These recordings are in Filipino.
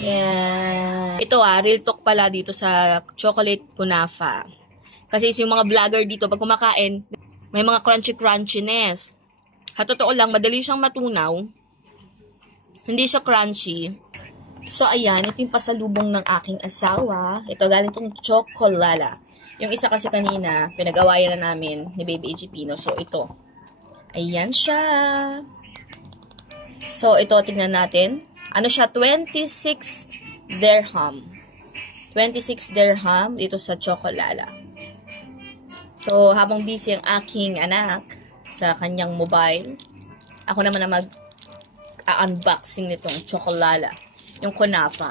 Yeah. Ito real talk pala dito sa chocolate kunafa. Kasi yung mga vlogger dito, pag kumakain, may mga crunchy-crunchiness. Sa totoo lang, madali siyang matunaw. Hindi siya crunchy. So, ayan, ito yung pasalubong ng aking asawa. Ito, galing itong Chocolala. Yung isa kasi kanina, pinag-awayan na namin ni Baby AG Pino. So, ito. Ayan siya. So, ito, tingnan natin. Ano siya? 26 dirham. 26 dirham dito sa Chocolala. So, habang busy ang aking anak sa kanyang mobile, ako naman na mag-unboxing nitong Chocolala. Yung kunafa.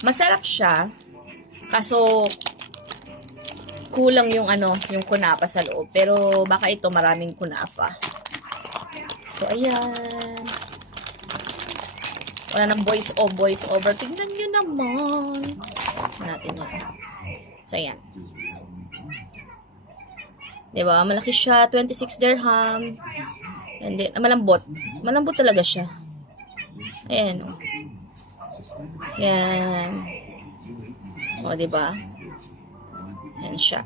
Masarap siya. Kaso, kulang yung yung kunafa sa loob. Pero, baka ito maraming kunafa. So, ayan. Wala nang voice over. Tingnan nyo naman. Natin yan. So, ayan. Diba? Malaki siya. 26 dirham. And then, malambot. Malambot talaga siya. Ayan. Yan. O, diba? Ayan siya.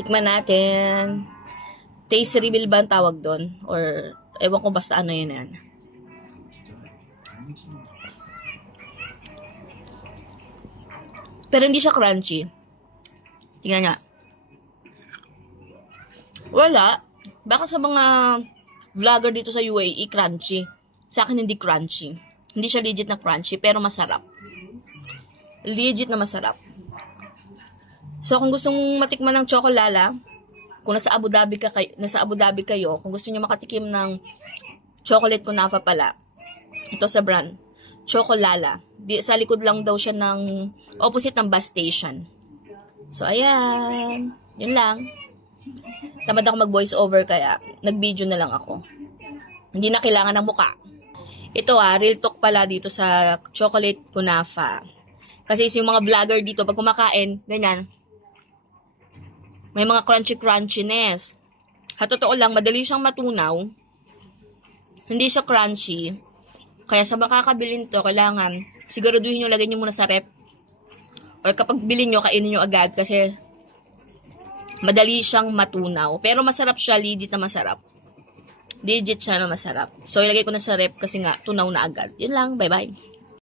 Tikman natin. Taste reveal ba ang tawag doon? Or, ewan ko basta ano yun yan. Pero hindi siya crunchy. Tingnan nga. Wala. Baka sa mga vlogger dito sa UAE, crunchy. Sa akin hindi crunchy. Hindi siya legit na crunchy, pero masarap. Legit na masarap. So, kung gustong matikman ng Chocolala, kung nasa Abu Dhabi kayo, kung gusto niyo makatikim ng chocolate kunafa pala, ito sa brand, Chocolala. Sa likod lang daw siya ng opposite ng bus station. So, ayan. Yun lang. Tamad ako mag-voice over kaya nag-video na lang ako. Hindi na kailangan ng muka. Ito real talk pala dito sa chocolate kunafa. Kasi yung mga vlogger dito, pag kumakain, ganyan, may mga crunchy-crunchiness. Sa totoo lang, madali siyang matunaw. Hindi siya crunchy. Kaya sa makakabilin to, kailangan siguraduhin nyo, lagay nyo muna sa rep. Or kapag bilhin nyo, kainin nyo agad kasi madali siyang matunaw. Pero masarap siya, legit na masarap. Legit siya na masarap. So, ilagay ko na sa rep kasi nga, tunaw na agad. Yun lang, bye-bye.